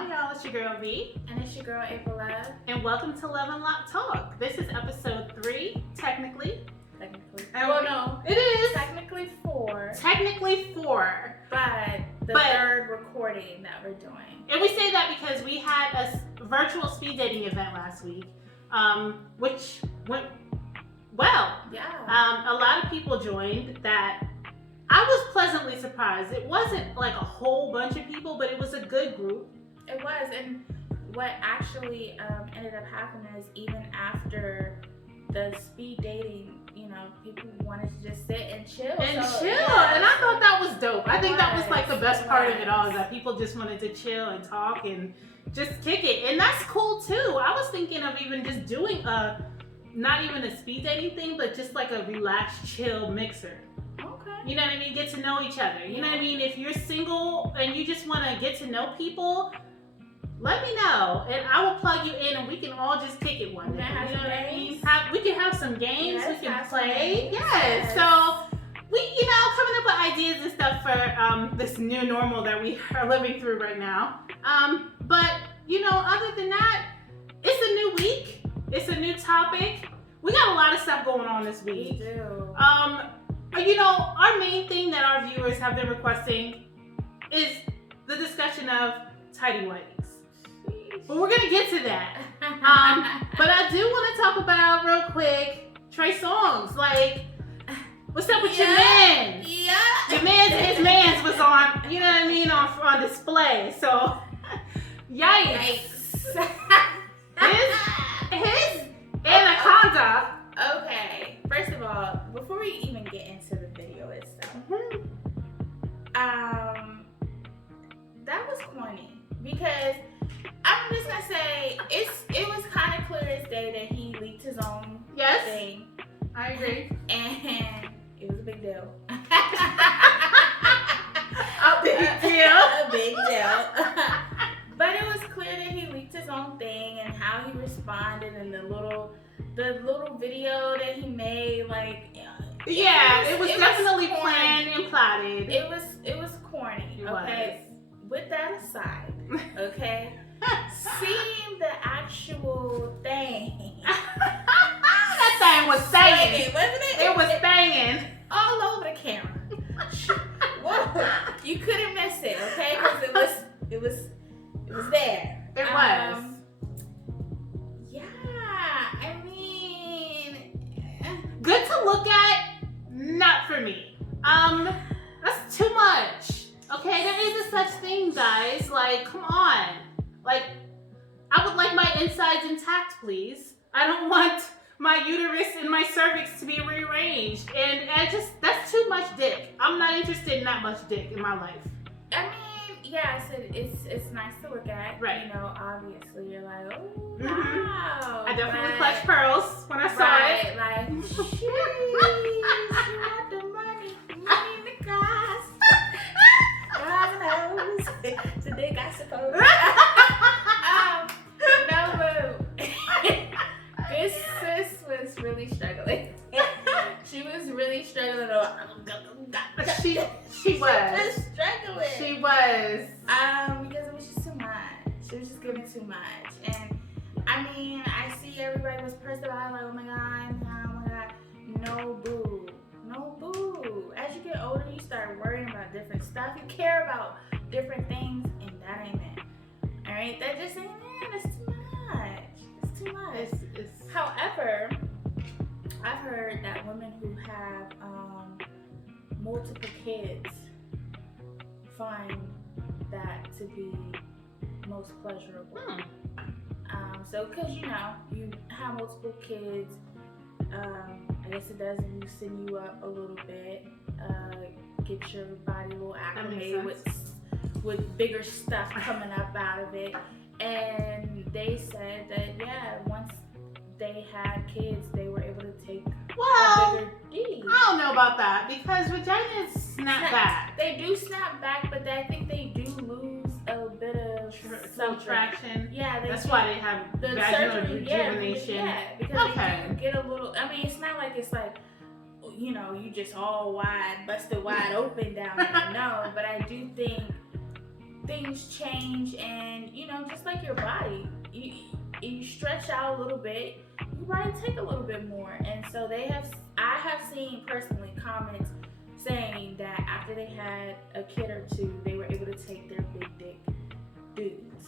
Hi y'all, it's your girl Vee. And it's your girl April Love. And welcome to Love and Lock Talk. This is episode 3, technically. Well, no. It is. Technically 4. Technically 4. But the third recording that we're doing. And we say that because we had a virtual speed dating event last week, which went well. Yeah. A lot of people joined that. I was pleasantly surprised. It wasn't like a whole bunch of people, but it was a good group. It was, and what actually ended up happening is even after the speed dating, people wanted to just sit and chill. And I thought that was dope. I think that was like the best part of it all, is that people just wanted to chill and talk and just kick it. And that's cool too. I was thinking of even just doing not even a speed dating thing, but just like a relaxed, chill mixer. You know what I mean? Get to know each other. You know what I mean? If you're single and you just want to get to know people, let me know. And I will plug you in and we can all just kick it one day. You know what I mean? We can have some games. Yes, we can play. Yes. Yes. So, we, coming up with ideas and stuff for this new normal that we are living through right now. But, other than that, it's a new week. It's a new topic. We got a lot of stuff going on this week. We do. Our main thing that our viewers have been requesting is the discussion of Tighty Whites. But we're going to get to that. But I do want to talk about, real quick, Trey Songz. Like, what's up with your mans? Yeah. Your mans and his mans was on, on display. So, yikes. His anaconda. Okay, first of all, before we even get into the video itself, that was corny, because I'm just gonna say it was kind of clear as day that he leaked his own thing. I agree. And it was a big deal. A big deal. A big deal. But it was clear that he leaked his own thing and how he responded, and the little video that he made, it was definitely planned and plotted. It was corny. Okay. With that aside, okay, seeing the actual thing. That thing was banging, wasn't it? It was banging all over the camera. Whoa, you couldn't miss it, okay? Because it was there. It was. Good to look at, not for me. That's too much. Okay, there is a such thing, guys. Like, come on. Like, I would like my insides intact, please. I don't want my uterus and my cervix to be rearranged. And that's too much dick. I'm not interested in that much dick in my life. I mean, yes, it's nice to look at. Right. Obviously you're like, oh, wow. I definitely clutched pearls when I saw it. Like, sheesh, you got the money in the cars. God knows. The dick, I suppose. No, but this sis was really struggling. She was really struggling. She was struggling. She was. Because it was just too much. She was just giving too much. And I mean, I see everybody was pressed about it, like, oh my god. No boo. No boo. As you get older, you start worrying about different stuff. You care about different things, and that ain't it. Alright? That just ain't it. It's too much. It's too much. However, I've heard that women who have multiple kids find that to be most pleasurable. So, because you have multiple kids, I guess it does loosen you up a little bit, get your body a little acclimated with bigger stuff coming up out of it. And they said that once they had kids, they were able to take a bigger D. I don't know about that, because vaginas snap back. They do snap back, but I think they do lose a bit of traction. Yeah, that's why they have the vaginal surgery, rejuvenation. Yeah, because they do get a little. I mean, it's not like it's like, you just all wide, busted wide open down there. No, but I do think things change, and you know, just like your body, you stretch out a little bit, you probably take a little bit more. And so I have seen personally comments saying that after they had a kid or two, they were able to take their big dick dudes.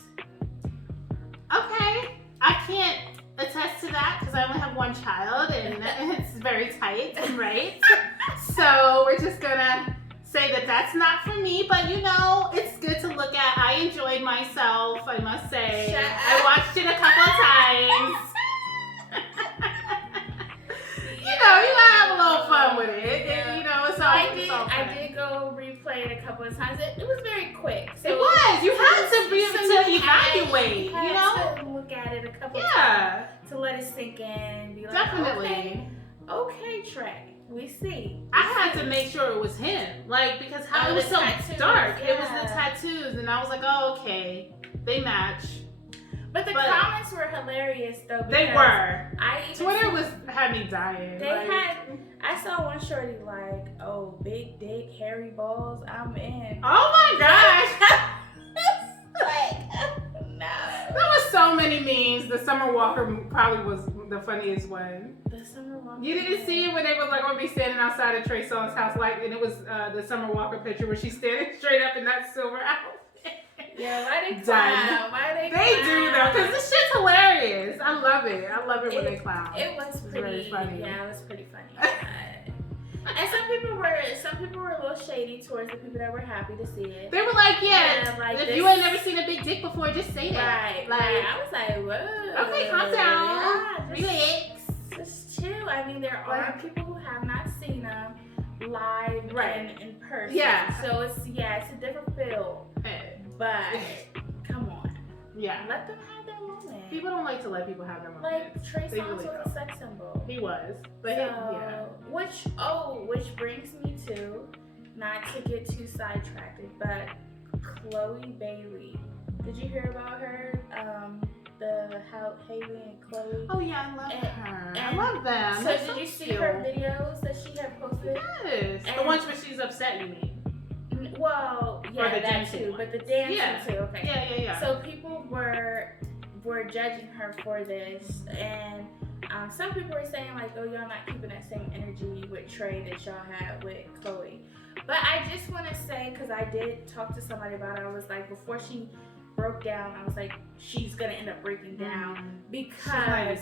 Okay, I can't attest to that because I only have one child and it's very tight and right. So we're just gonna say that that's not for me, but you know, it's good to look at. I enjoyed myself, I must say. I watched it a couple of times. You know, you gotta have a little fun with it. And, you know, so I did go replay it a couple of times. It was very quick. So it was. You had to evaluate. You know, to look at it a couple of times to let it sink in and be like, definitely. Okay, Trey. We see. I had to make sure it was him, like because how it was so tattoos, dark. yeah. It was the tattoos, and I was like, oh, okay, they match. But the comments were hilarious though. They were. Twitter had me dying. I saw one shorty like, oh, big dick, hairy balls, I'm in. Oh my gosh. Like, no. There was so many memes. The Summer Walker probably was the funniest one. The Summer Walker. You didn't see it when they were like gonna be standing outside of Trey Songz house, like, and it was the Summer Walker picture where she's standing straight up in that silver outfit. Yeah, why they clown? They do though, because this shit's hilarious. I love it. I love it when they clown. It was pretty funny. Yeah, it was pretty funny. And some people were a little shady towards the people that were happy to see it. They were like, if you ain't never seen a big dick before, just say that. Right. Like I was like, whoa. Okay, calm down. Yeah, Relax. Just chill. I mean, there are people who have not seen them live and in person. Yeah. So it's a different feel. But come on. Yeah. Let them have their moment. People don't like to let people have their moment. Like Trey Songz was a sex symbol. He was. But which brings me to, not to get too sidetracked, but Chloe Bailey. Did you hear about her? Haley and Chloe. Oh yeah, I love her. I love them. So did you see her videos that she had posted? Yes. The ones where she's upset, you mean? Well, yeah, that too, but the dancing too. Okay. Yeah. So people were judging her for this, and some people were saying like, "Oh, y'all not keeping that same energy with Trey that y'all had with Chloe." But I just want to say, because I did talk to somebody about it, I was like, before she broke down, I was like, she's gonna end up breaking down because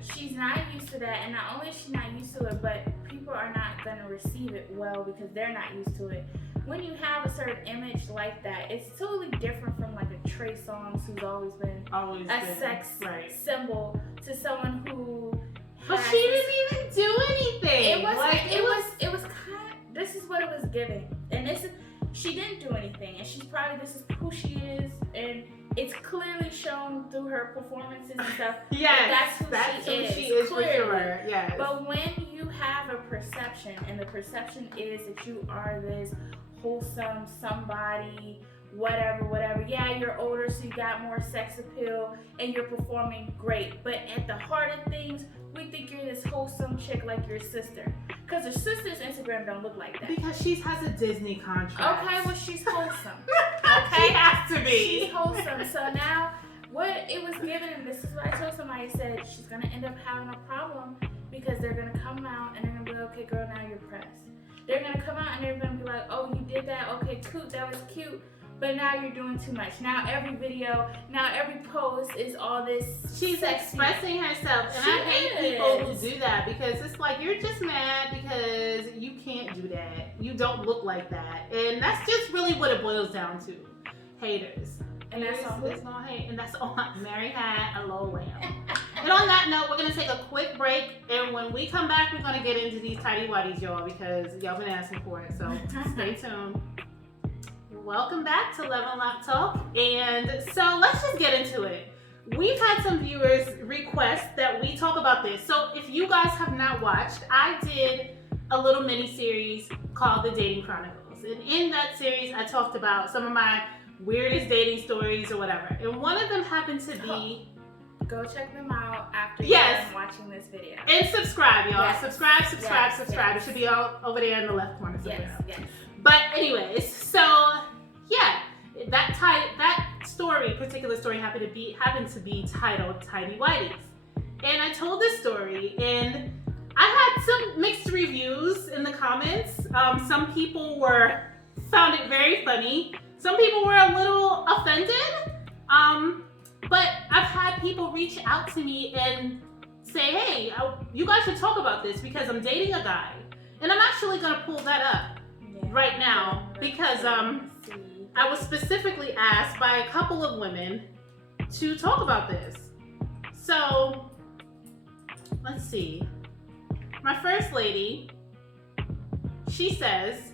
she's not used to that, and not only is she not used to it, but people are not gonna receive it well because they're not used to it. When you have a certain image like that, it's totally different from like a Trey Songz who's always been a sex symbol to someone who. But she didn't even do anything. It was kind. This is what it was giving, and she didn't do anything, and this is who she is, and it's clearly shown through her performances and stuff. Yes, that's who she is for sure. Yes. But when you have a perception, and the perception is that you are this wholesome somebody, whatever. Yeah, you're older, so you got more sex appeal, and you're performing great. But at the heart of things, we think you're this wholesome chick like your sister. Because her sister's Instagram don't look like that. Because she has a Disney contract. Okay, well, she's wholesome. Okay? She has to be. She's wholesome. So now, what it was given, and this is what I told somebody, said she's going to end up having a problem because they're going to come out and they're going to be like, okay, girl, now you're pressed. They're going to come out and they're going to be like, oh, you did that? Okay, cute, that was cute. But now you're doing too much. Now every video, now every post is all this. She's sexy. Expressing herself. And I hate people who do that because it's like you're just mad because you can't do that. You don't look like that. And that's just really what it boils down to. Haters. And that's all. There's no hate. And that's all. Mary had a low lamb. And on that note, we're going to take a quick break. And when we come back, we're going to get into these tighty whities, y'all, because y'all been asking for it. So stay tuned. Welcome back to Level Up Talk, and so let's just get into it. We've had some viewers request that we talk about this. So if you guys have not watched, I did a little mini series called The Dating Chronicles, and in that series I talked about some of my weirdest dating stories or whatever, and one of them happened to be... Go check them out after you're done watching this video. And subscribe, y'all. Yes. Subscribe. Yes. It should be all over there in the left corner somewhere. Yes. But anyways, so yeah, that particular story happened to be titled Tighty Whities. And I told this story, and I had some mixed reviews in the comments. Some people found it very funny. Some people were a little offended. But I've had people reach out to me and say, hey, you guys should talk about this because I'm dating a guy. And I'm actually going to pull that up right now because I was specifically asked by a couple of women to talk about this. So, let's see. My first lady, she says,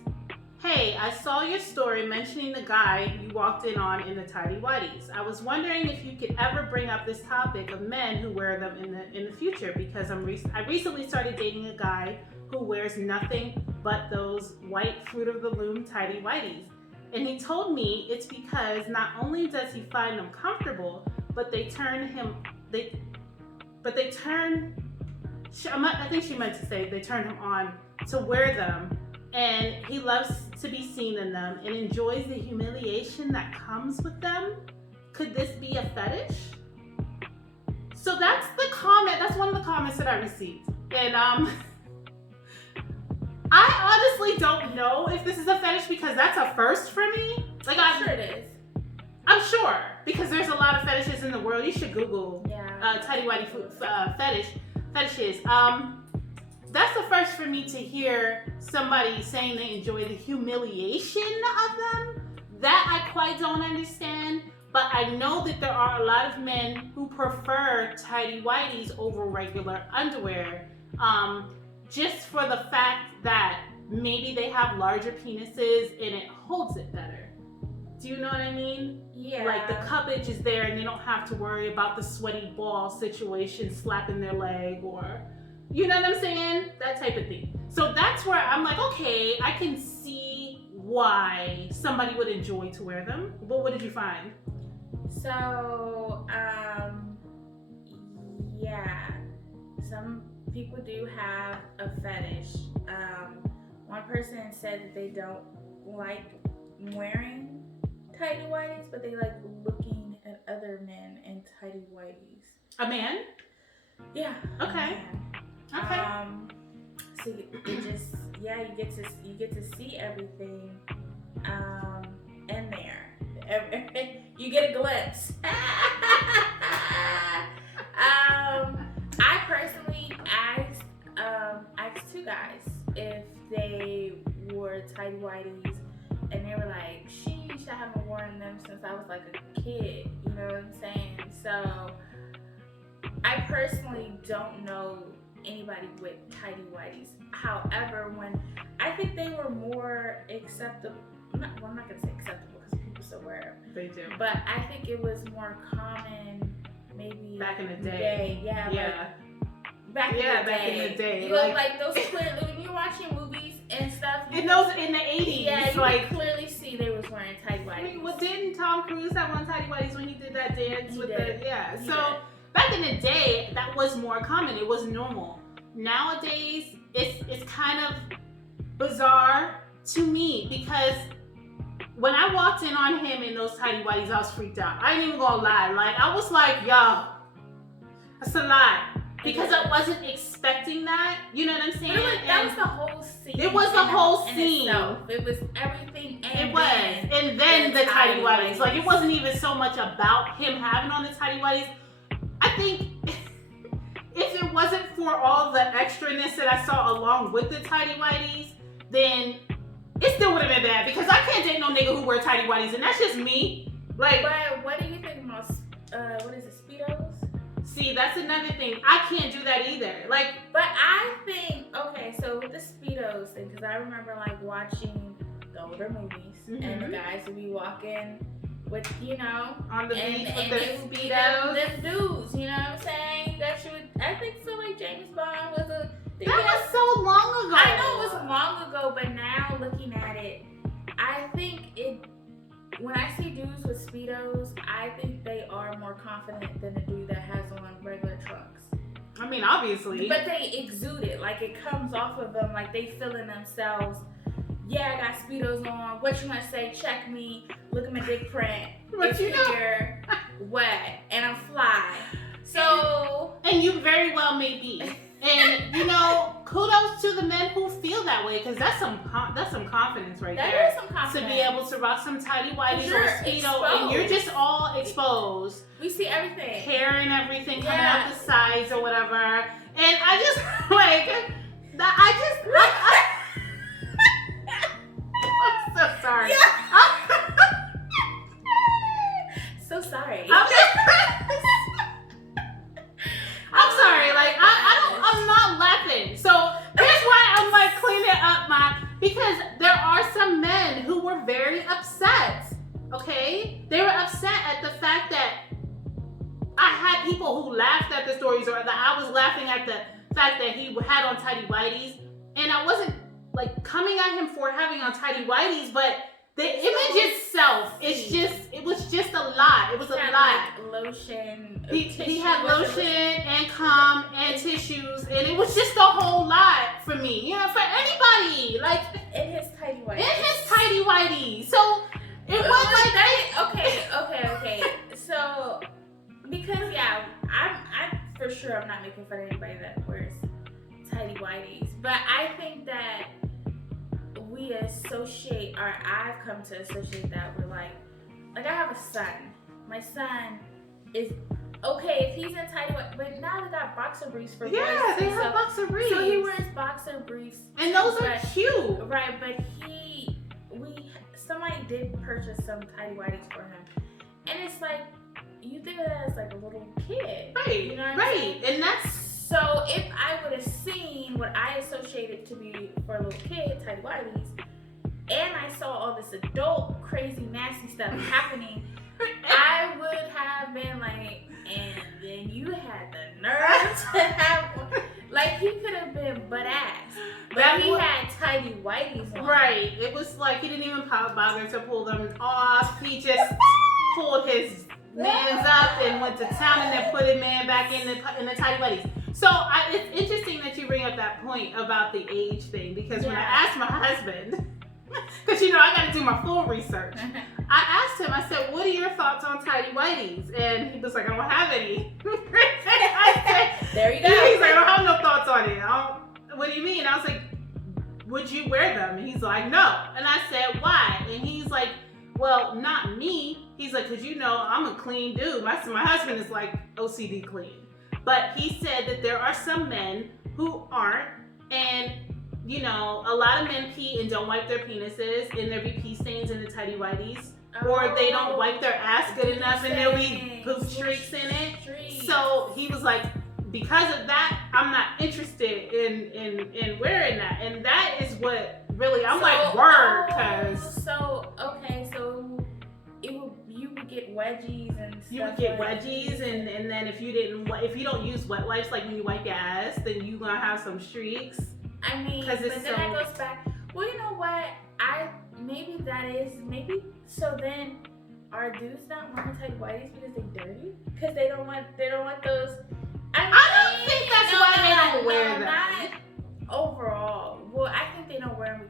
hey, I saw your story mentioning the guy you walked in on in the Tighty Whities. I was wondering if you could ever bring up this topic of men who wear them in the future because I recently started dating a guy who wears nothing but those white Fruit of the Loom Tighty Whities. And he told me it's because not only does he find them comfortable, but I think she meant to say they turn him on to wear them, and he loves to be seen in them and enjoys the humiliation that comes with them. Could this be a fetish? So that's the comment. That's one of the comments that I received. And I honestly don't know if this is a fetish because that's a first for me. Like I'm sure it is. I'm sure because there's a lot of fetishes in the world. You should Google Tighty Whitey fetishes. That's the first for me to hear somebody saying they enjoy the humiliation of them. That I quite don't understand. But I know that there are a lot of men who prefer Tighty Whities over regular underwear. Just for the fact that maybe they have larger penises and it holds it better. Do you know what I mean? Yeah. Like the cuppage is there and they don't have to worry about the sweaty ball situation slapping their leg or, you know what I'm saying? That type of thing. So that's where I'm like, okay, I can see why somebody would enjoy to wear them. But what did you find? So, yeah, some people do have a fetish. One person said that they don't like wearing tighty whities, but they like looking at other men in tighty whities. A man? Yeah. Okay. Okay. So it just you get to see everything in there. You get a glimpse. I personally asked two guys if they wore tighty whities, and they were like, sheesh, I haven't worn them since I was like a kid, you know what I'm saying? So I personally don't know anybody with tighty whities. However, I think they were more acceptable, I'm not gonna say acceptable because people still wear them. They do. But I think it was more common maybe back in the day. Yeah. Like, back in the day. You like, know, like those clearly, when you're watching movies and stuff. In the 80s. Yeah, you like, can clearly see they was wearing tight whities. I mean, well, didn't Tom Cruise have on tighty whities when he did that dance He with did. So back in the day, that was more common. It was normal. Nowadays, it's kind of bizarre to me because when I walked in on him in those tighty whities, I was freaked out. I ain't even gonna lie. Like, I was like, yo, that's a lot. Because I wasn't expecting that. You know what I'm saying? That was the whole scene. It was the whole scene. It was everything. And then the tighty whities. Like, it wasn't even so much about him having on the tighty whities. I think if it wasn't for all the extraness that I saw along with the tighty whities, then it still would have been bad because I can't date no nigga who wear tighty whities, and that's just me. Like, but what do you think about what is it, Speedos? See, that's another thing. I can't do that either. Like, but I think so with the Speedos thing, because I remember like watching the older movies, and the guys would be walking with, you know, on the beach with their Speedos, them dudes. You know what I'm saying? That you would, I think, feel like James Bond was a. That was so long ago. I know it was long ago, but now looking at it, I think it. When I see dudes with Speedos, I think they are more confident than a dude that has on regular trunks. I mean, obviously. But they exude it. Like, it comes off of them. Like, they feeling themselves, yeah, I got Speedos on. What you gonna say? Check me. Look at my dick print. But it's here, wet, and I'm fly. So. And you very well may be. And you know, kudos to the men who feel that way, because that's some confidence right there. That is some confidence. To be able to rock some tighty whities or Speedo, exposed. and you're just all exposed. We see everything. Hair and everything coming out the sides or whatever. And I just I'm so sorry. Yeah. So sorry. I'm sorry, like I'm not laughing. So here's why I'm like cleaning up because there are some men who were very upset. Okay? They were upset at the fact that I had people who laughed at the stories, or that I was laughing at the fact that he had on tighty whities, and I wasn't like coming at him for having on tighty whities, but the image itself, it was just a lot. It was a lot. Like lotion. He had lotion and cum and tissues, and it was just a whole lot for me. You know, for anybody. Like in his tighty whities. In his tighty whities. So it was like that. Okay. So because I'm for sure I'm not making fun of anybody that wears tighty whities, but I think that we associate, or I've come to associate that with like I have a son. My son is okay if he's in tighty whities, but now they got boxer briefs for boys. Yeah, they have boxer briefs. So he wears boxer briefs, and those are cute, right? But somebody did purchase some tighty whities for him, and it's like you think of that as like a little kid, right? You know what right, I'm saying? and that's. So if I would have seen what I associated to be for a little kid, tighty whities, and I saw all this adult, crazy, nasty stuff happening, I would have been like, and then you had the nerve to have one. Like, he could have been butt ass, but he had tighty whities on. Right. It was like he didn't even bother to pull them off. He just pulled his mans up and went to town, and then put his man back in the tighty whities. So it's interesting that you bring up that point about the age thing, because when I asked my husband, because you know I got to do my full research, I asked him, I said, what are your thoughts on tighty whities? And he was like, I don't have any. I said, there you go. He's like, I don't have no thoughts on it. What do you mean? I was like, would you wear them? And he's like, no. And I said, why? And he's like, well, not me. He's like, because you know I'm a clean dude. My husband is like OCD clean. But he said that there are some men who aren't, and you know, a lot of men pee and don't wipe their penises, and there be pee stains in the tighty whities, or they don't wipe their ass good enough, and there'll be poop streaks in it. So he was like, because of that, I'm not interested in wearing that, and that is what really I'm like word, cause you would get wedgies and stuff. You would get wedgies, and then if you don't use wet wipes, like when you wipe your ass, then you gonna have some streaks. I mean, but then that goes back. Well, you know what? So then are dudes not wearing tight whities because they're dirty? Because they don't want those. I don't think that's why they don't wear them. Not overall. Well, I think they don't wear them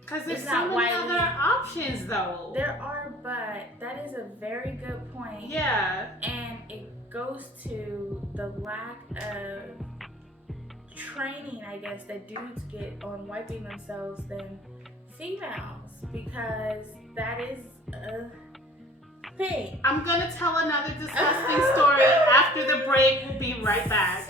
because there's so many other options, though. There are, but that is a very good point. Yeah. And it goes to the lack of training, I guess, that dudes get on wiping themselves than females, because that is a thing. I'm gonna tell another disgusting story after the break. We'll be right back.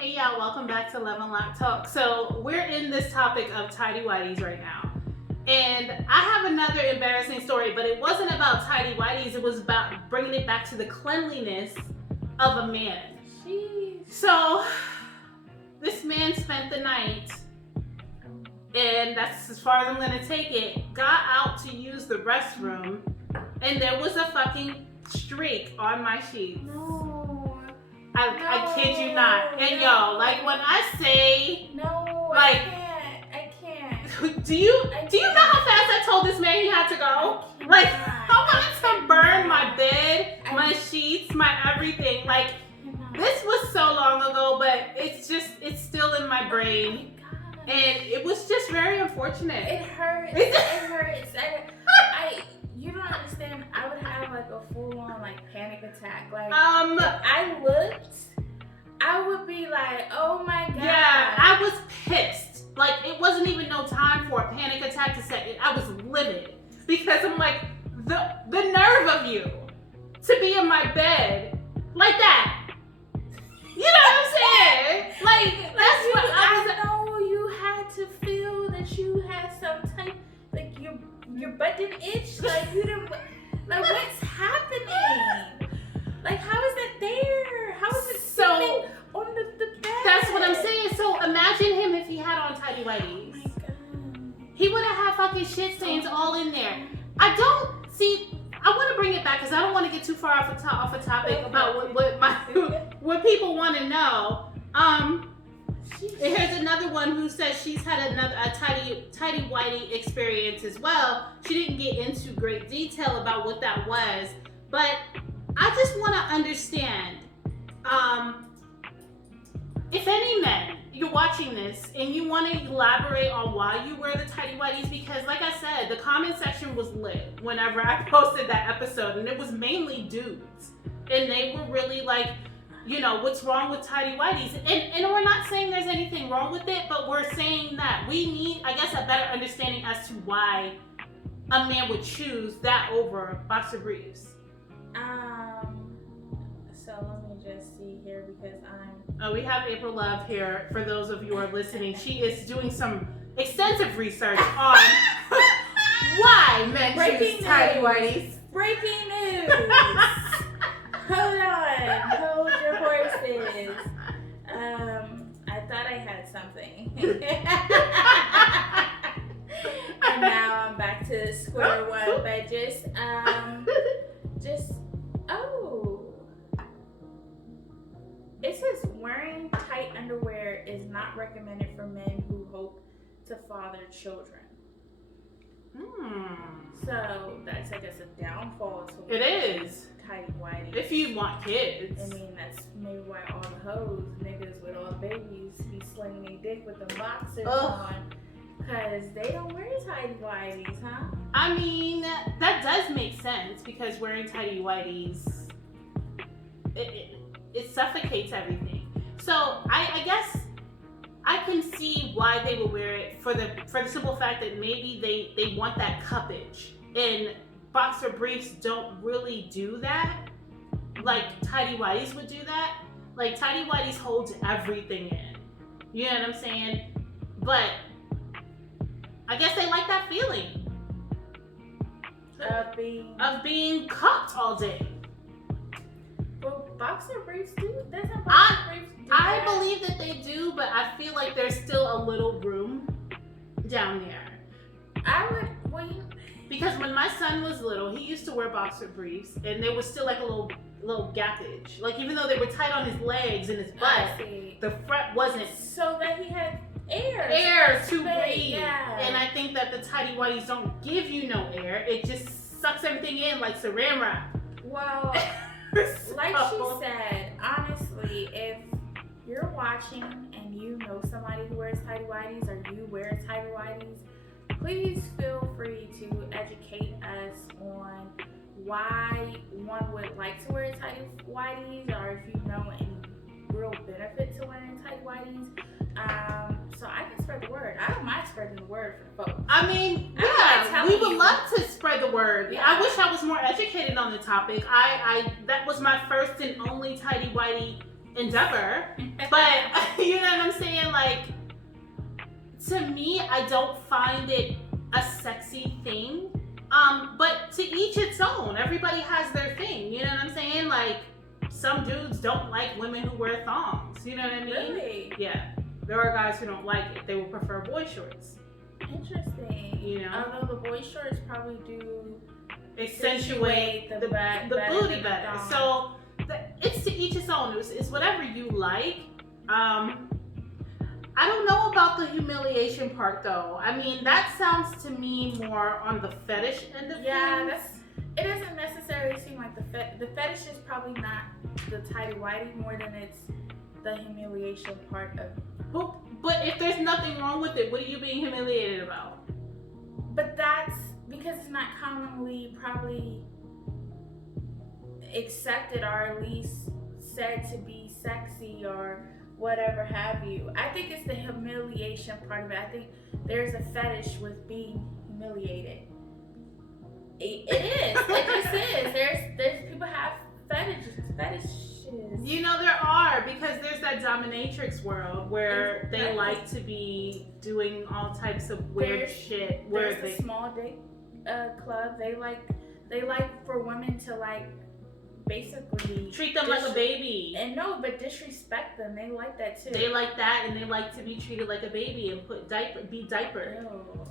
Hey y'all, welcome back to Love and Lock Talk. So we're in this topic of tighty whities right now. And I have another embarrassing story, but it wasn't about tighty whities. It was about bringing it back to the cleanliness of a man. Jeez. So this man spent the night, and that's as far as I'm gonna take it, got out to use the restroom, and there was a fucking streak on my sheets. No. I kid you not. And yo, like when I say, no, like, I can't. Do you know how fast I told this man he had to go? Like, I wanted to burn my bed, my sheets, my everything. Like, this was so long ago, but it's still in my brain. And it was just very unfortunate. It hurts. It hurts. You don't understand. I would have like a full-on like panic attack. Like if I looked, I would be like, oh my god. Yeah, I was pissed. Like it wasn't even no time for a panic attack to set in. I was livid because I'm like, the nerve of you to be in my bed like that. You know what I'm saying? Like that's what I know you had to feel that you had some type, like your butt didn't itch, like you didn't, like what's happening? Like how is that there? How is it so on the bed? That's what I'm saying. So imagine him if he had on tighty whities. Oh my god. He would have had fucking shit stains all in there. I don't see. I want to bring it back because I don't want to get too far off a topic about what people want to know. Here's another one who says she's had a tighty whitey experience as well. She didn't get into great detail about what that was, but I just want to understand. If any men, you're watching this and you want to elaborate on why you wear the tighty whities, because like I said, the comment section was lit whenever I posted that episode, and it was mainly dudes, and they were really like, you know, what's wrong with tighty whities? And we're not saying there's anything wrong with it, but we're saying that we need, I guess, a better understanding as to why a man would choose that over boxer briefs. So let me just see here because we have April Love here. For those of you who are listening, she is doing some extensive research on why men choose tighty whities. Breaking news. Hold on. Hold your horses. I thought I had something. And now I'm back to square one, but it says wearing tight underwear is not recommended for men who hope to father children. So that's, I guess, a downfall to it is tighty whities. If you want kids. I mean, that's maybe why all the hoes, niggas with all the babies, be slinging their dick with the boxers on. Because they don't wear tighty whities, huh? I mean, that does make sense because wearing tighty whities, it suffocates everything. So I guess I can see why they would wear it for the simple fact that maybe they want that cuppage, and boxer briefs don't really do that. Like tighty whities would do that. Like tighty whities holds everything in. You know what I'm saying? But I guess they like that feeling of being cupped all day. Well, boxer briefs do. Doesn't boxer briefs do I that? believe that they do, but I feel like there's still a little room down there. Because when my son was little, he used to wear boxer briefs, and there was still like a little gappage. Like even though they were tight on his legs and his butt, the front wasn't. So that he had air to breathe. Yeah. And I think that the tighty whities don't give you no air. It just sucks everything in like saran wrap. Well, like she said, honestly, if you're watching and you know somebody who wears tighty whities or you wear tighty whities, please feel free to educate us on why one would like to wear tighty whities, or if you know any real benefit to wearing tighty whities. So I can spread the word. I don't mind spreading the word for folks. I mean, yeah, we would love to spread the word. Yeah. I wish I was more educated on the topic. I that was my first and only tighty whitey endeavor. But you know what I'm saying? Like, to me, I don't find it a sexy thing. But to each its own. Everybody has their thing. You know what I'm saying? Like, some dudes don't like women who wear thongs. You know what I mean? Really? Yeah. There are guys who don't like it. They would prefer boy shorts. Interesting. You know? Although the boy shorts probably do accentuate the booty better. So it's to each his own. It's whatever you like. I don't know about the humiliation part though. I mean, that sounds to me more on the fetish end of things. It doesn't necessarily seem like the fetish is probably not the tighty whitey more than it's the humiliation part of. But if there's nothing wrong with it, what are you being humiliated about? But that's because it's not commonly probably accepted, or at least said to be sexy or whatever have you. I think it's the humiliation part of it. I think there's a fetish with being humiliated. It is. It just is. There's people have fetishes. You know there are, because there's that dominatrix world where they like to be doing all types of weird shit. There's the small dick club. They like for women to like basically treat them like a baby. And no, but disrespect them. They like that too. They like that, and they like to be treated like a baby and be diapered. Ew.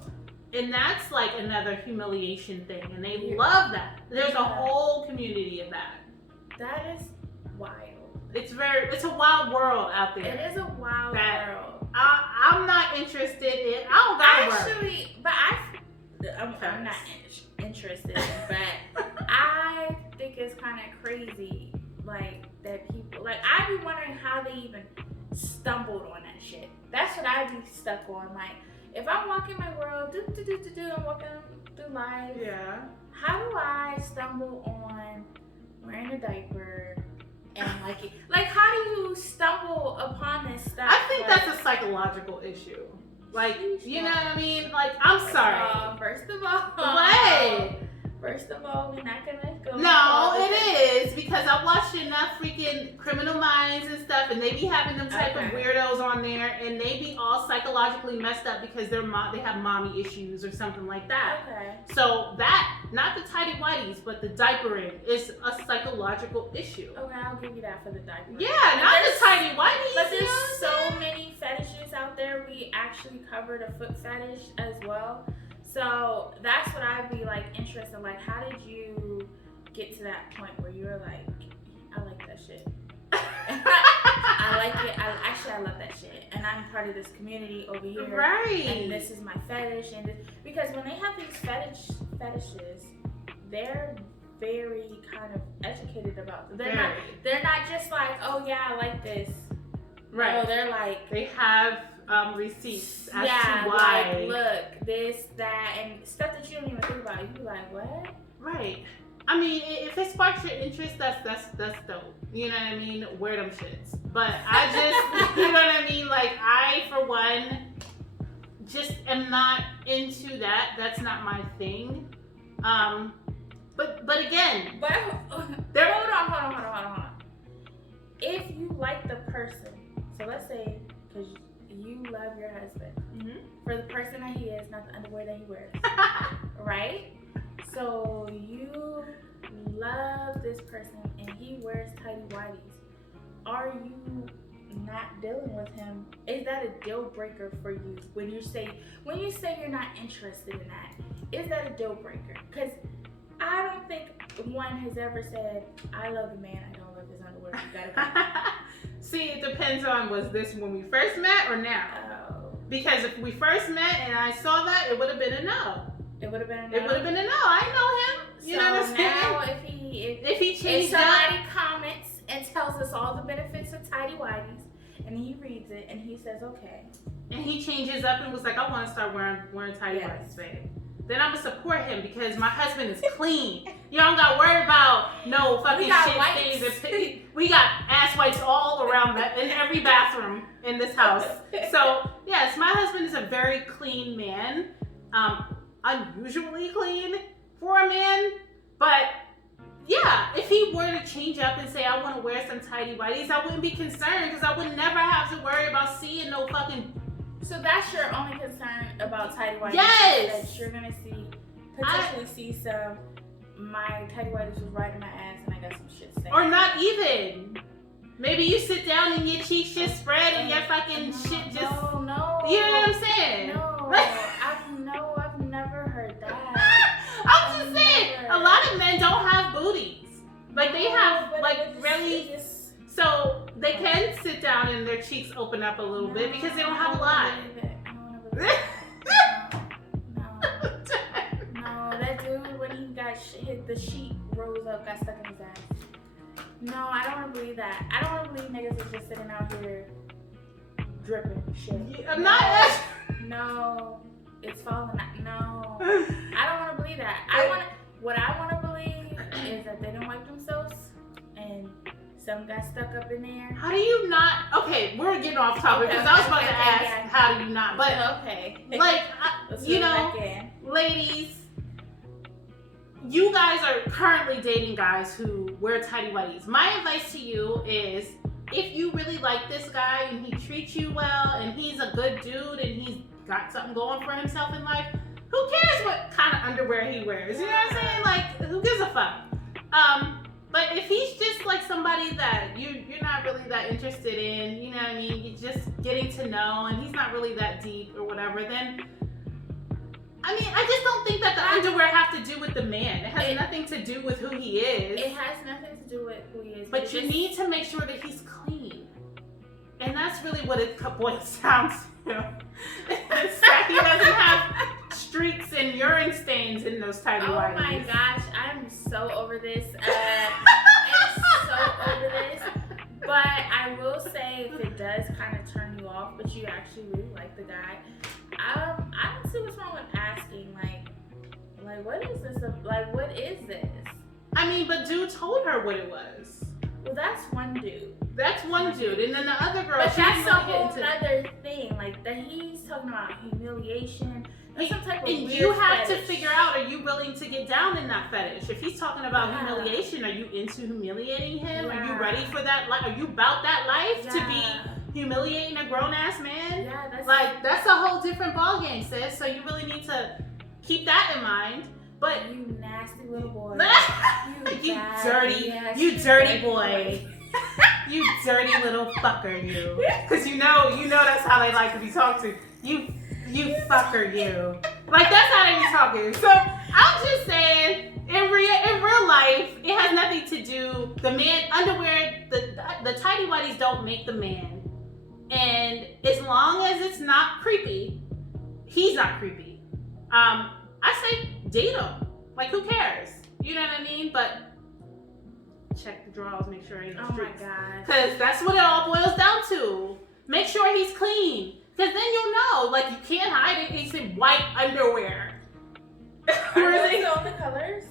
And that's like another humiliation thing, and they love that. There's a whole community of that. That is wild. It's a wild world out there. It is a wild world. I'm not interested in. I don't gotta work. But I'm not interested, but I think it's kind of crazy, like that people like. I be wondering how they even stumbled on that shit. That's what I be stuck on. Like, if I'm walking my world, I'm walking through life. Yeah. How do I stumble on wearing a diaper and like it? Like, how do you stumble upon this stuff? I think that's a psychological issue. Like, you know what I mean? Like, I'm sorry. First of all. What? First of all, we're not gonna go. No, it is, because I watched enough freaking Criminal Minds and stuff, and they be having them type of weirdos on there, and they be all psychologically messed up because they have mommy issues or something like that. Okay. So that, not the tighty whities, but the diapering is a psychological issue. Okay, I'll give you that for the diapering. Yeah, not the tighty whities. But there's so many fetishes out there. We actually covered a foot fetish as well. So that's what I'd be like interested in. Like, how did you get to that point where you were like, I like that shit. I like it. I love that shit. And I'm part of this community over here. Right. And this is my fetish. And because when they have these fetishes, they're very kind of educated about them. They're not just like, oh yeah, I like this. Right. No, they're like, they have receipts as to why. Like, look, this, that, and stuff that you don't even think about. You be like, what? Right. I mean, if it sparks your interest, that's dope. You know what I mean? Wear them shits. But I just, you know what I mean? Like, I, for one, just am not into that. That's not my thing. But again. But hold on. If you like the person, so let's say, because you love your husband, for the person that he is, not the underwear that he wears, right? So you love this person and he wears tighty whities. Are you not dealing with him? Is that a deal breaker for you when you say you're not interested in that? Is that a deal breaker? Because I don't think one has ever said, I love the man, I don't love his underwear. You gotta go. See, it depends on, was this when we first met or now? Oh. Because if we first met and I saw that, it would have been a no. It would have been a no? It would have been a no. I know him. You know what I'm saying? Now if somebody comments and tells us all the benefits of tighty whities, and he reads it and he says, okay. And he changes up and was like, I want to start wearing tighty whities, babe. Then I'm going to support him because my husband is clean. You don't got to worry about no fucking shit stains. We got ass wipes all around in every bathroom in this house. So, yes, my husband is a very clean man. Unusually clean for a man. But, yeah, if he were to change up and say, I want to wear some tighty whities, I wouldn't be concerned because I would never have to worry about seeing no fucking... So that's your only concern about tighty whities? Yes! That you're going to potentially see some, my tighty whities was right in my ass and I got some shit stained. Or not even. Maybe you sit down and your cheeks just spread and your fucking shit just... No. You know what I'm saying? No, I've never heard that. I'm just saying, a lot of men don't have booties. Like they have, really... So they can sit down and their cheeks open up a little bit because they don't have a lot. I don't believe it. No, that dude, when he got hit, the sheet rose up, got stuck in his ass. No, I don't want to believe that. I don't want to believe niggas is just sitting out here dripping shit. I'm not. No, it's falling out. No, I don't want to believe that. What I want to believe is that they didn't wipe themselves and something got stuck up in there. How do you not? Okay, we're getting off topic because I was about to ask, how do you not? But okay, like, you know, ladies, you guys are currently dating guys who wear tighty whities. My advice to you is, if you really like this guy and he treats you well and he's a good dude and he's got something going for himself in life, who cares what kind of underwear he wears? You know what I'm saying? Like, who gives a fuck? But if he's just like somebody that you're not really that interested in, you know what I mean? You're just getting to know and he's not really that deep or whatever, then I mean, I just don't think that the underwear have to do with the man. It has nothing to do with who he is. It has nothing to do with who he is. But you need to make sure that he's clean. And that's really what it boils down to. It's that he doesn't have streaks and urine stains in those tighty whities. Oh my gosh, I'm so over this. I'm so over this. But I will say, if it does kind of turn you off, but you actually really like the guy, I don't see what's wrong with asking, like, what is this? Like, what is this? I mean, but dude told her what it was. Well, that's one dude. That's one dude, and then the other girl. But that's a whole other thing. Like, that he's talking about humiliation. That's some type of and weird you have fetish. to figure out, are you willing to get down in that fetish? If he's talking about humiliation, are you into humiliating him? Yeah. Are you ready for that? Like, are you about that life to be humiliating a grown ass man? Yeah, that's a whole different ballgame, sis. So you really need to keep that in mind. But you nasty little boy. you dirty boy. You dirty little fucker, you. Because you know that's how they like to be talked to. You fucker, you. Like, that's how they be talking. So I'm just saying, in real life, it has nothing to do. The man underwear, the tighty whities don't make the man. And as long as it's not creepy, he's not creepy. I say date him. Like, who cares? You know what I mean? But check the drawers, make sure ain't no streaks. Oh my god. Because that's what it all boils down to. Make sure he's clean. Because then you'll know. Like, you can't hide it. It's in white underwear. Are those the only colors?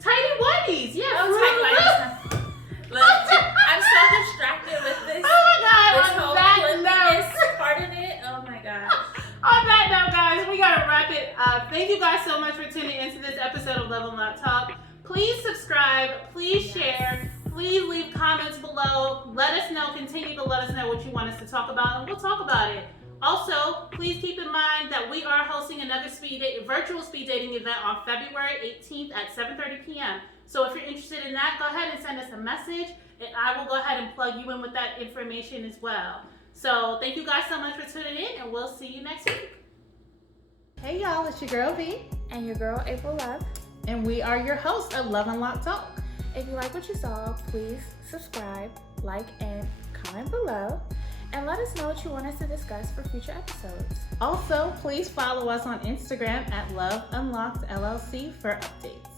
Tighty whities. Yeah. Oh, tighty whities. Look, I'm so distracted with this. Oh my god. This whole cleanliness part of it. Oh my god. On that note, guys, we gotta wrap it up. Thank you guys so much for tuning into this episode of Love and Lot Talk. Please subscribe. Please share. Please leave comments below. Let us know. Continue to let us know what you want us to talk about, and we'll talk about it. Also, please keep in mind that we are hosting another virtual speed dating event on February 18th at 7:30 p.m. So if you're interested in that, go ahead and send us a message, and I will go ahead and plug you in with that information as well. So thank you guys so much for tuning in, and we'll see you next week. Hey y'all, it's your girl Vee. And your girl April Love. And we are your hosts of Love and Lot Talk. If you like what you saw, please subscribe, like, and comment below. And let us know what you want us to discuss for future episodes. Also, please follow us on Instagram at Love Unlocked LLC for updates.